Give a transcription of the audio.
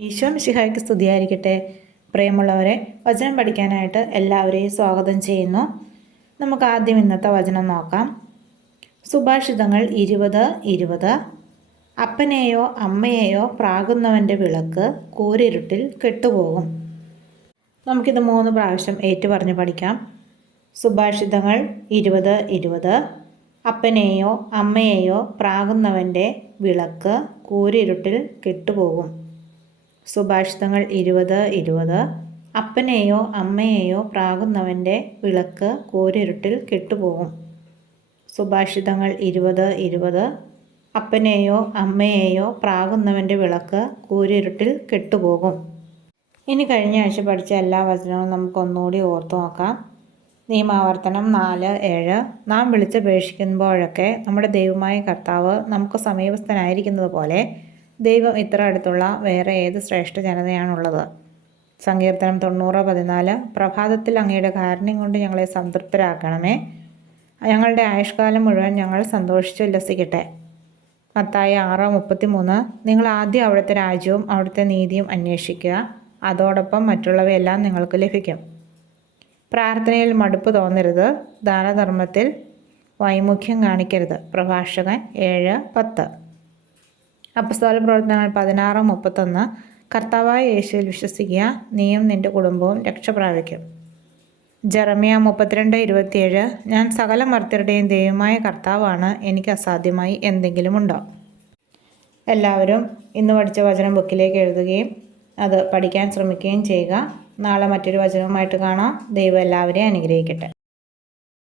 ഈശോ മിശിഹായ്ക്ക് സ്തുതിയായിരിക്കട്ടെ. പ്രിയമുള്ളവരെ, വചനം പഠിക്കാനായിട്ട് എല്ലാവരെയും സ്വാഗതം ചെയ്യുന്നു. നമുക്ക് ആദ്യം ഇന്നത്തെ വചനം നോക്കാം. സുഭാഷിതങ്ങൾ 20:20. അപ്പനെയോ അമ്മയെയോ പ്രാകുന്നവൻ്റെ വിളക്ക് കൂരിരുട്ടിൽ കെട്ടുപോകും. നമുക്കിത് 3 പ്രാവശ്യം ഏറ്റുപറഞ്ഞ് പഠിക്കാം. സുഭാഷിതങ്ങൾ 20:20. അപ്പനെയോ അമ്മയെയോ പ്രാകുന്നവൻ്റെ വിളക്ക് കൂരിരുട്ടിൽ കെട്ടുപോകും. സുഭാഷിതങ്ങൾ 20:20. അപ്പനെയോ അമ്മയെയോ പ്രാകുന്നവൻ്റെ വിളക്ക് കൂരിരുട്ടിൽ കെട്ടുപോകും. സുഭാഷിതങ്ങൾ 20:20. അപ്പനെയോ അമ്മയെയോ പ്രാകുന്നവൻ്റെ വിളക്ക് കൂരിരുട്ടിൽ കെട്ടുപോകും. ഇനി കഴിഞ്ഞ ആഴ്ച പഠിച്ച എല്ലാ വചനവും നമുക്ക് ഒന്നുകൂടി ഓർത്തു നോക്കാം. നിയമാവർത്തനം 4:7. നാം വിളിച്ചപേക്ഷിക്കുമ്പോഴൊക്കെ നമ്മുടെ ദൈവമായ കർത്താവ് നമുക്ക് സമീപസ്ഥനായിരിക്കുന്നത് പോലെ ദൈവം ഇത്ര അടുത്തുള്ള വേറെ ഏത് ശ്രേഷ്ഠ ജനതയാണുള്ളത്? സങ്കീർത്തനം 90:14. പ്രഭാതത്തിൽ അങ്ങയുടെ കാരുണ്യം കൊണ്ട് ഞങ്ങളെ സംതൃപ്തരാക്കണമേ. ഞങ്ങളുടെ ആയുഷ്കാലം മുഴുവൻ ഞങ്ങൾ സന്തോഷിച്ച് ഉല്ലസിക്കട്ടെ. മത്തായി 6:33. നിങ്ങൾ ആദ്യം അവിടുത്തെ രാജ്യവും അവിടുത്തെ നീതിയും അന്വേഷിക്കുക, അതോടൊപ്പം മറ്റുള്ളവയെല്ലാം നിങ്ങൾക്ക് ലഭിക്കും. പ്രാർത്ഥനയിൽ മടുപ്പ് തോന്നരുത്, ദാനധർമ്മത്തിൽ വൈമുഖ്യം കാണിക്കരുത്. പ്രഭാഷകൻ 7:10. അപ്പസ്തോല പ്രവർത്തനങ്ങൾ 16:31. കർത്താവായ യേശുവിൽ വിശ്വസിക്കുക, നീയും നിന്റെ കുടുംബവും രക്ഷ പ്രാപിക്കും. ജെറമ്യ 32:27. ഞാൻ സകല മർത്യരുടെയും ദൈവമായ കർത്താവാണ്, എനിക്ക് അസാധ്യമായി എന്തെങ്കിലും ഉണ്ടോ? എല്ലാവരും ഇന്ന് പഠിച്ച വചനം ബുക്കിലേക്ക് എഴുതുകയും അത് പഠിക്കാൻ ശ്രമിക്കുകയും ചെയ്യുക. നാളെ മറ്റൊരു വചനവുമായിട്ട് കാണാം. ദൈവം എല്ലാവരെയും അനുഗ്രഹിക്കട്ടെ.